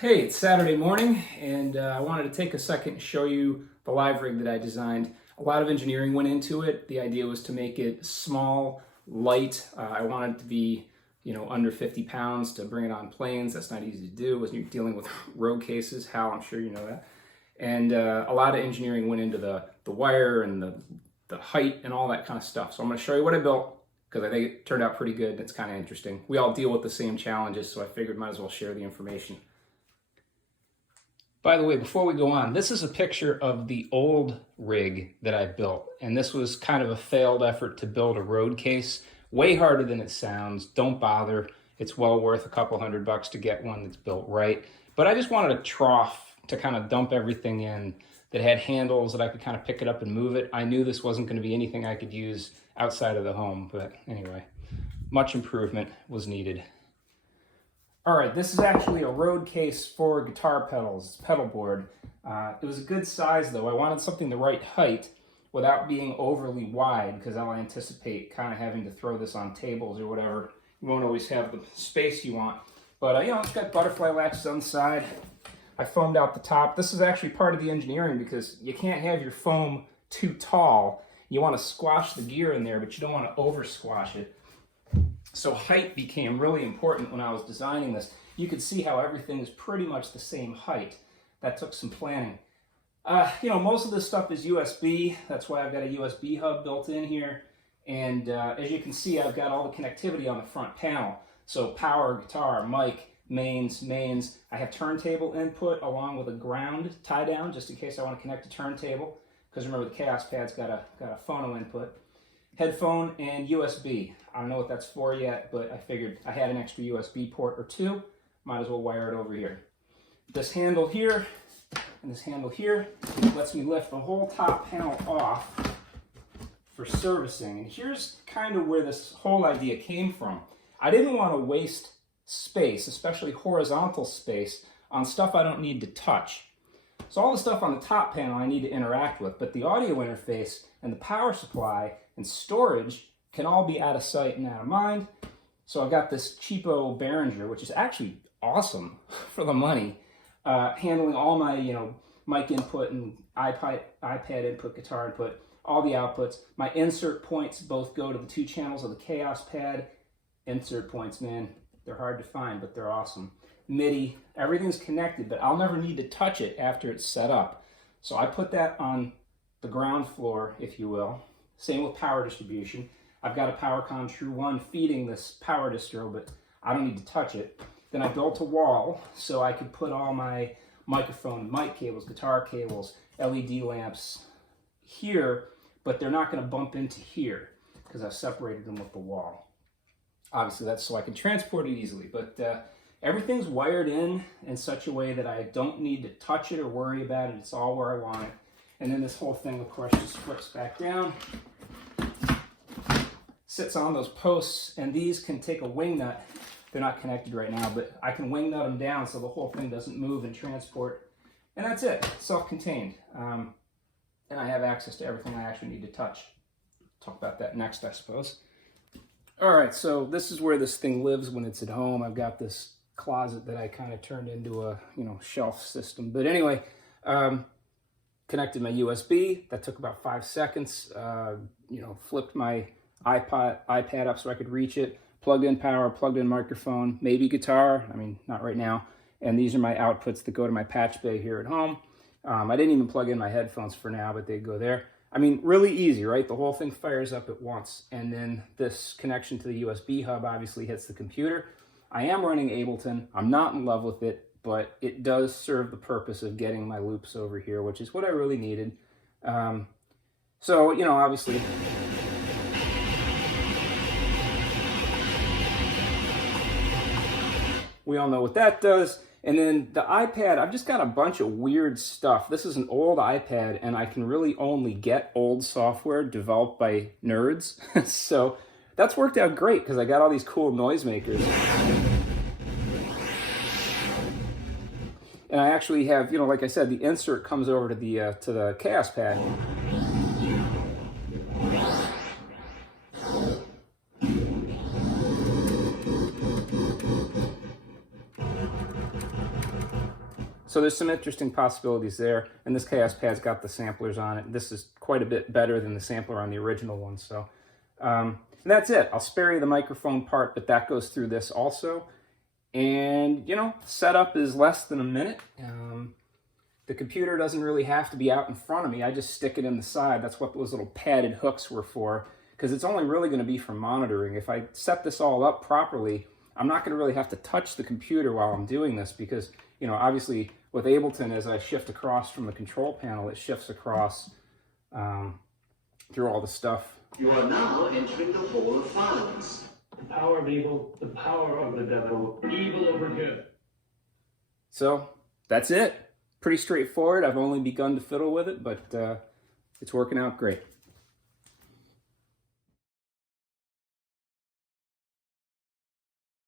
Hey, it's Saturday morning, and I wanted to take a second and show you the live rig that I designed. A lot of engineering went into it. The idea was to make it small, light. I wanted it to be, under 50 pounds to bring it on planes. That's not easy to do when you're dealing with road cases. Hal, I'm sure you know that. And a lot of engineering went into the wire and the height and all that kind of stuff. So I'm going to show you what I built, because I think it turned out pretty good and it's kind of interesting. We all deal with the same challenges, so I figured might as well share the information. By the way, before we go on, this is a picture of the old rig that I built. And this was kind of a failed effort to build a road case. Way harder than it sounds. Don't bother. It's well worth a couple $100 to get one that's built right. But I just wanted a trough to kind of dump everything in that had handles that I could kind of pick it up and move it. I knew this wasn't going to be anything I could use outside of the home. But anyway, much improvement was needed. All right, this is actually a road case for guitar pedals, pedal board. It was a good size though. I wanted something the right height without being overly wide, because I'll anticipate kind of having to throw this on tables or whatever. You won't always have the space you want. But it's got butterfly latches on the side. I foamed out the top. This is actually part of the engineering, because you can't have your foam too tall. You want to squash the gear in there, but you don't want to over squash it. So height became really important when I was designing this. You could see how everything is pretty much the same height. That took some planning. Most of this stuff is USB. That's why I've got a USB hub built in here. And as you can see, I've got all the connectivity on the front panel. So power, guitar, mic, mains. I have turntable input along with a ground tie down, just in case I want to connect a turntable. Because remember, the Chaos Pad's got a phono input. Headphone and USB. I don't know what that's for yet, but I figured I had an extra USB port or two. Might as well wire it over here. This handle here and this handle here lets me lift the whole top panel off for servicing. And here's kind of where this whole idea came from. I didn't want to waste space, especially horizontal space, on stuff I don't need to touch. So all the stuff on the top panel I need to interact with, but the audio interface and the power supply and storage can all be out of sight and out of mind. So I've got this cheapo Behringer, which is actually awesome for the money, handling all my mic input and iPad input, guitar input, all the outputs. My insert points both go to the two channels of the Chaos Pad. Insert points, man, they're hard to find, but they're awesome. MIDI, everything's connected, but I'll never need to touch it after it's set up. So I put that on the ground floor, if you will. Same with power distribution. I've got a PowerCon True 1 feeding this power distro, but I don't need to touch it. Then I built a wall so I could put all my microphone, mic cables, guitar cables, LED lamps here, but they're not going to bump into here because I've separated them with the wall. Obviously, that's so I can transport it easily, but everything's wired in such a way that I don't need to touch it or worry about it. It's all where I want it. And then this whole thing, of course, just flips back down, sits on those posts, and these can take a wing nut. They're not connected right now, but I can wing nut them down so the whole thing doesn't move and transport. And that's it, self-contained. And I have access to everything I actually need to touch. Talk about that next, I suppose. All right, so this is where this thing lives when it's at home. I've got this closet that I kind of turned into a shelf system. But anyway, connected my USB. That took about 5 seconds. Flipped my iPad up so I could reach it. Plugged in power, plugged in microphone, maybe guitar. I mean, not right now. And these are my outputs that go to my patch bay here at home. I didn't even plug in my headphones for now, but they go there. I mean, really easy, right? The whole thing fires up at once. And then this connection to the USB hub obviously hits the computer. I am running Ableton. I'm not in love with it, but it does serve the purpose of getting my loops over here, which is what I really needed. Obviously, we all know what that does. And then the iPad, I've just got a bunch of weird stuff. This is an old iPad, and I can really only get old software developed by nerds. So that's worked out great because I got all these cool noisemakers. And I actually have, like I said, the insert comes over to the Chaos Pad. So there's some interesting possibilities there. And this chaos pad's got the samplers on it. This is quite a bit better than the sampler on the original one. So and that's it. I'll spare you the microphone part, but that goes through this also. And, you know, setup is less than a minute. The computer doesn't really have to be out in front of me. I just stick it in the side. That's what those little padded hooks were for, because it's only really going to be for monitoring. If I set this all up properly, I'm not going to really have to touch the computer while I'm doing this, because, you know, obviously with Ableton, as I shift across from the control panel, it shifts across through all the stuff. You are now entering the hall of violence. The power of evil, the power of the devil, evil over good. So that's it. Pretty straightforward. I've only begun to fiddle with it, but it's working out great.